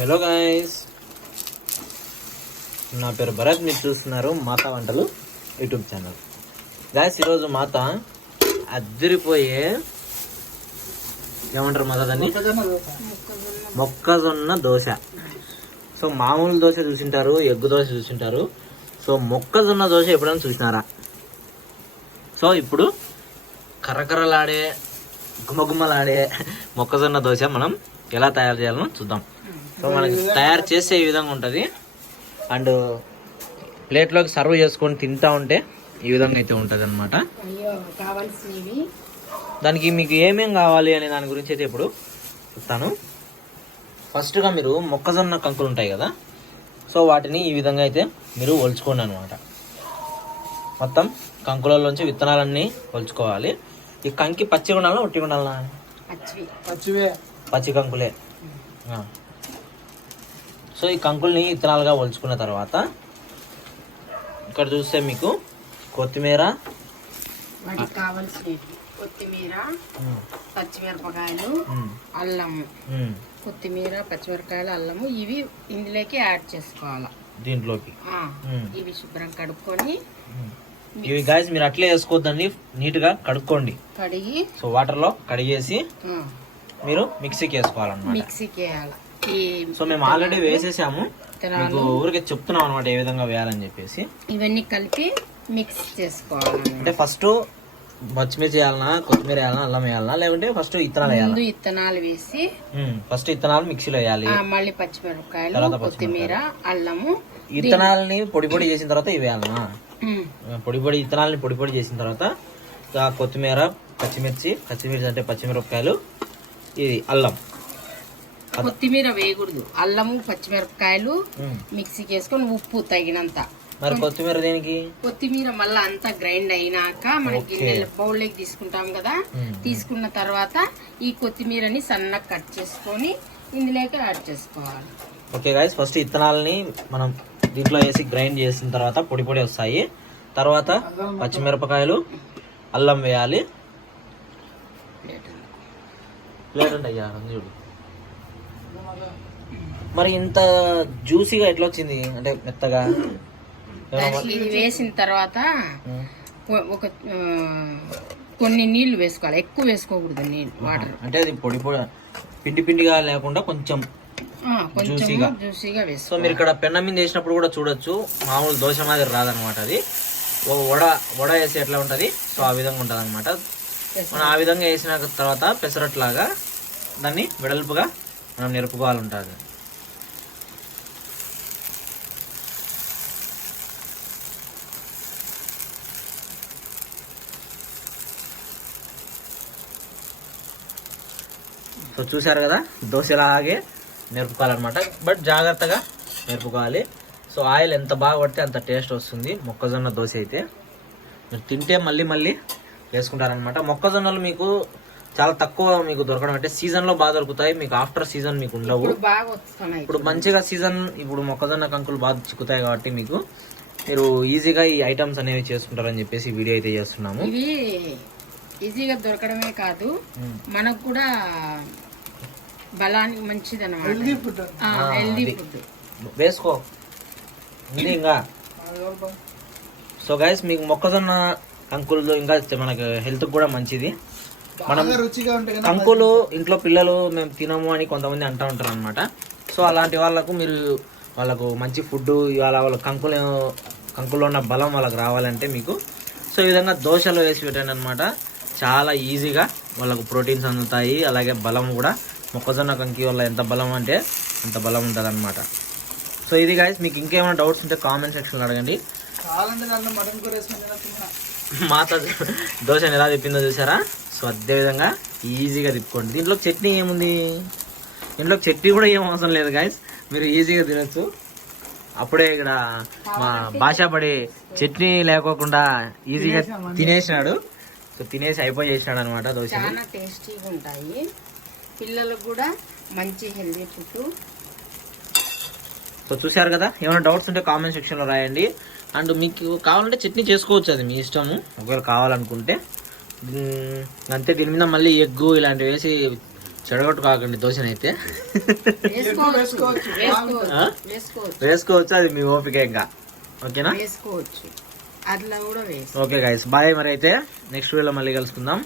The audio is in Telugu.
హలో గైస్, నా పేరు భరత్. మీరు చూస్తున్నారు మాత వంటలు యూట్యూబ్ ఛానల్. గైస్, ఈరోజు మాత అద్దరిపోయే ఏమంటారు మాత దాన్ని, మొక్కజొన్న దోశ. సో మామూలు దోశ చూసింటారు, ఎగ్గు దోశ చూసింటారు. సో మొక్కజొన్న దోశ ఎప్పుడైనా చూసినారా? సో ఇప్పుడు కర్రకర్రలాడే గుమ్మగుమ్మలాడే మొక్కజొన్న దోశ మనం ఎలా తయారు చేయాలో చూద్దాం. సో మనకి తయారు చేసే ఈ విధంగా ఉంటుంది. అండ్ ప్లేట్లోకి సర్వ్ చేసుకొని తింటా ఉంటే ఈ విధంగా అయితే ఉంటుంది అనమాట. దానికి మీకు ఏమేం కావాలి అనే దాని గురించి అయితే ఇప్పుడు చెప్తాను. ఫస్ట్గా మీరు మొక్కజొన్న కంకులు ఉంటాయి కదా, సో వాటిని ఈ విధంగా అయితే మీరు ఒలుచుకోండి అనమాట. మొత్తం కంకులలోంచి విత్తనాలన్నీ ఒలుచుకోవాలి. ఈ కంకి పచ్చి ఉండాలా ఉట్టి ఉండాలా? పచ్చి కంకులే. సో ఈ కంకుల్ని విత్తనాలుగా ఒలుచుకున్న తర్వాత ఇక్కడ చూస్తే మీకు కొత్తిమీర, కొత్తిమీర, పచ్చిమిరపకాయలు, అల్లము, కొత్తిమీర, పచ్చిమిరపకాయలు, అల్లము ఇవి ఇందులోకి యాడ్ చేసుకోవాలి. దీంట్లోకి ఇవి శుభ్రం కడుక్కొని, ఇవి గాయస్ మీరు అట్లే వేసుకోవద్దండి, నీట్ గా కడుక్కోండి. కడిగి సో వాటర్ లో కడిగేసి మీరు మిక్సీకి వేసుకోవాలన్నమాట. మిక్సీకి వేయాలి. సో మేము ఆల్రెడీ వేసేసాము, మీకు ఊరికే చెప్తున్నాం అనమాట ఏ విధంగా వేయాలని చెప్పేసి. ఇవన్నీ కలిపి మిక్స్ చేసుకోవాలి. అంటే ఫస్ట్ పచ్చిమిర్చి వేయాలనా, కొత్తిమీర వేయాలనా, అల్లం వేయాలనా, లేకుంటే ఫస్ట్ ఇత్తనాలు వేయాలి? ఇత్తనాలు వేసి ఫస్ట్ ఇత్తనాలు మిక్సీలో వేయాలి, మళ్ళీ పచ్చిమిరపకాయలు, కొత్తిమీర, అల్లము. ఇత్తనాలని పొడి పొడి చేసిన తర్వాత ఇవి వేయాలనా? పొడి పొడి ఇత్తనాలని పొడి పొడి చేసిన తర్వాత కొత్తిమీర, పచ్చిమిర్చి అంటే పచ్చిమిరపకాయలు, ఇది అల్లం. కొత్తిమీర వేయకూడదు, అల్లము, పచ్చిమిరపకాయలు మిక్సీకి వేసుకొని ఉప్పు తగినంత. మరి కొత్తిమీర దేనికి? కొత్తిమీర మళ్ళీ అంతా గ్రైండ్ అయినాక మనకి బౌల్లోకి తీసుకుంటాం కదా, తీసుకున్న తర్వాత ఈ కొత్తిమీరని సన్నగా కట్ చేసుకొని ఇందులోకి యాడ్ చేసుకోవాలి. ఓకే గైస్, ఫస్ట్ ఇత్తనాలని మనం దీంట్లో వేసి గ్రైండ్ చేసిన తర్వాత పొడి పొడి వస్తాయి. తర్వాత పచ్చిమిరపకాయలు, అల్లం వేయాలి. ప్లేట్ ఉంటాయి చూడు. మరి ఇంత జ్యూసీగా ఎట్లా వచ్చింది అంటే మెత్తగా? ఇది వేసిన తర్వాత ఒక కొన్ని నీళ్లు వేసుకోవాలి, ఎక్కువ వేసుకోకూడదు నీళ్ళు, వాటర్. అంటే అది పొడి పొడి పిండి పిండిగా లేకుండా కొంచెం జ్యూసీగా వేసుకోవాలి. సో మీరు ఇక్కడ పెన్న మీద వేసినప్పుడు కూడా చూడొచ్చు, మామూలు దోశ మాదిరి రాదనమాట. అది వడ వేసి ఎట్లా ఉంటుంది, సో ఆ విధంగా ఉంటుంది అనమాట. మనం ఆ విధంగా వేసిన తర్వాత పెసరట్లాగా దాన్ని వెడల్పుగా మనం నిరుపుకోవాలంటుంది. సో చూసారు కదా, దోశలాగే నేర్పుకోవాలన్నమాట. బట్ జాగ్రత్తగా నేర్పుకోవాలి. సో ఆయిల్ ఎంత బాగా పడితే అంత టేస్ట్ వస్తుంది మొక్కజొన్న దోశ అయితే. మీరు తింటే మళ్ళీ మళ్ళీ వేసుకుంటారనమాట. మొక్కజొన్నలు మీకు చాలా తక్కువ మీకు దొరకడం, అంటే సీజన్లో బాగా దొరుకుతాయి, మీకు ఆఫ్టర్ సీజన్ మీకు ఉండవు. ఇప్పుడు మంచిగా సీజన్, ఇప్పుడు మొక్కజొన్న కంకులు బాగా చిక్కుతాయి కాబట్టి మీకు మీరు ఈజీగా ఈ ఐటమ్స్ అనేవి చేసుకుంటారని చెప్పేసి వీడియో అయితే చేస్తున్నాము. ఇవి ఈజీగా దొరకడమే కాదు, మనకు కూడా బలానికి మంచిది అన్నమాట. హెల్దీ ఫుడ్ వేసుకో ఇంకా. సో గైస్, మీకు మొక్కజొన్న కంకులు ఇంకా మనకు హెల్త్ కూడా మంచిది. మనం కంకులు ఇంట్లో పిల్లలు మేము తినము అని కొంతమంది అంటూ ఉంటారు అనమాట. సో అలాంటి వాళ్ళకు మంచి ఫుడ్ ఇవాళ వాళ్ళ కంకులో ఉన్న బలం వాళ్ళకి రావాలంటే మీకు సో ఈ విధంగా దోశలో వేసి పెట్టండి అనమాట. చాలా ఈజీగా వాళ్ళకు ప్రోటీన్స్ అందుతాయి, అలాగే బలం కూడా. మొక్కజొన్న కంకి వల్ల ఎంత బలం అంటే అంత బలం ఉంటుంది అనమాట. సో ఇది గాయస్, మీకు ఇంకేమైనా డౌట్స్ ఉంటే కామెంట్ సెక్షన్లో అడగండి. మాత దోశని ఎలా తిప్పిందో చూసారా? సో అదేవిధంగా ఈజీగా తిప్పుకోండి. దీంట్లో చట్నీ ఏముంది, దీంట్లో చట్నీ కూడా ఏం అవసరం లేదు గాయస్, మీరు ఈజీగా తినొచ్చు. అప్పుడే ఇక్కడ మా భాష పడి చట్నీ లేకోకుండా ఈజీగా తినేసినాడు. సో తినేసి అయిపోయి చేసినాడు అనమాట దోశ. చాలా టేస్టీగా ఉంటాయి, పిల్లలకు కూడా మంచి హెల్దీ ఫుడ్. సో చూసారు కదా, ఏమైనా డౌట్స్ ఉంటే కామెంట్ సెక్షన్లో రాయండి. అండ్ మీకు కావాలంటే చట్నీ చేసుకోవచ్చు, అది మీ ఇష్టము ఒకవేళ కావాలనుకుంటే. అంతే, దీని మీద మళ్ళీ ఎగ్గు ఇలాంటివి వేసి చెడగొట్టు కాకండి దోశనైతే. వేసుకోవచ్చు వేసుకోవచ్చు, అది మీ ఓపిక. ఇంకా ఓకేనా? వేసుకోవచ్చు, అట్లా కూడా వేసుకో. Okay guys, bye. మరి అయితే నెక్స్ట్ వీడియోలో మళ్ళీ కలుసుకుందాం.